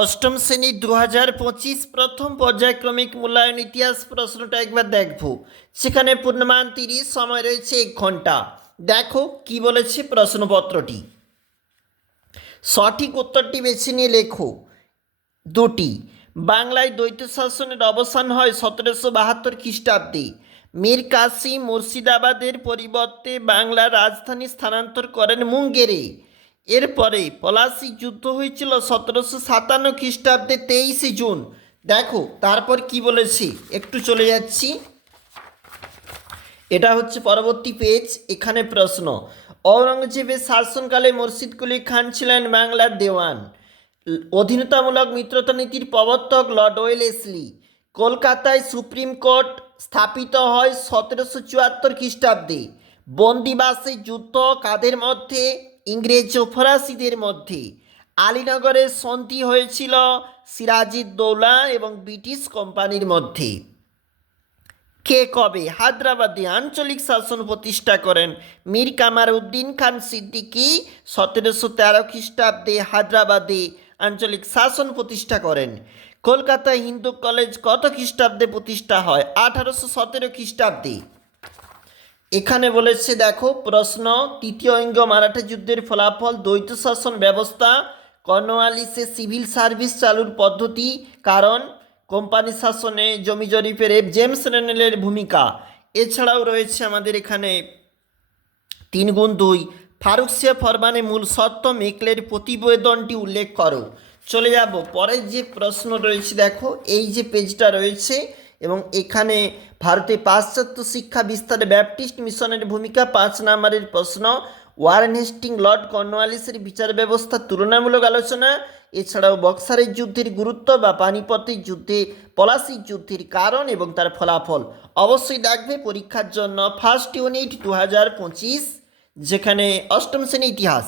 অষ্টম শ্রেণী 2025 প্রথম পর্যায়ক্রমিক মূল্যায়ন ইতিহাস প্রশ্নটা একবার দেখব। সেখানে পূর্ণমান 30, সময় রয়েছে 1 ঘন্টা। দেখো কি বলেছে প্রশ্নপত্রটি। সঠিক উত্তরটি বেছে নিয়ে লেখো। দুটি, বাংলায় দ্বৈত শাসনের অবসান হয় 1772 খ্রিস্টাব্দে। মীর কাসিম মুর্শিদাবাদের পরিবর্তে বাংলার রাজধানী স্থানান্তর করেন মুঙ্গেরে। এরপরে পলাশী যুদ্ধ হয়েছিল 1757 খ্রিস্টাব্দে 23শে জুন। দেখো তারপর কি বলেছি, একটু চলে যাচ্ছি, এটা হচ্ছে পরবর্তী পেজ। এখানে প্রশ্ন, ঔরঙ্গজেবের শাসনকালে মুর্শিদ কুলি খান ছিলেন বাংলার দেওয়ান। অধীনতামূলক মিত্রতা নীতির প্রবর্তক লর্ড ওয়েলেসলি। কলকাতায় সুপ্রিম কোর্ট স্থাপিত হয় 1774 খ্রিস্টাব্দে। বন্দিবাসের যুদ্ধ কাদের মধ্যে? ইংরেজ ও ফরাসিদের মধ্যে। আলীনগরের সন্ধি হয়েছিল সিরাজউদ্দৌলা এবং ব্রিটিশ কোম্পানির মধ্যে। কে কবে হায়দ্রাবাদে আঞ্চলিক শাসন প্রতিষ্ঠা করেন? মীর কামার উদ্দিন খান সিদ্দিকী 1713 খ্রিস্টাব্দে হায়দ্রাবাদে আঞ্চলিক শাসন প্রতিষ্ঠা করেন। কলকাতায় হিন্দু কলেজ কত খ্রিস্টাব্দে প্রতিষ্ঠা হয়? 1817 খ্রিস্টাব্দে। এখানে বলেছে দেখো প্রশ্ন, তৃতীয় অঙ্গ মারাঠা যুদ্ধের ফলাফল, দ্বৈত শাসন ব্যবস্থা, কর্নওয়ালিসে সিভিল সার্ভিস চালুর পদ্ধতি, কারণ কোম্পানি শাসনে জমি জরিপের জেমস রেনেলের ভূমিকা। এছাড়াও রয়েছে আমাদের এখানে 3x2, ফারুকসিয়া ফরমানে মূল সত্য, মেকলের প্রতিবেদনটি উল্লেখ করো। চলে যাব পরের যে প্রশ্ন রয়েছে, দেখো এই যে পেজটা রয়েছে এবং এখানে ভারতে পাশ্চাত্য শিক্ষা বিস্তারে ব্যাপটিস্ট মিশনের ভূমিকা 5 নম্বরের প্রশ্ন। ওয়ারেন হেস্টিং লর্ড কর্নওয়ালিসের বিচার ব্যবস্থা তুলনামূলক আলোচনা। এছাড়াও বক্সারের যুদ্ধের গুরুত্ব বা পানিপথের যুদ্ধে পলাশির যুদ্ধের কারণ এবং তার ফলাফল। অবশ্যই দেখবে পরীক্ষার জন্য ফার্স্ট ইউনিট 2025, যেখানে অষ্টম শ্রেণী ইতিহাস।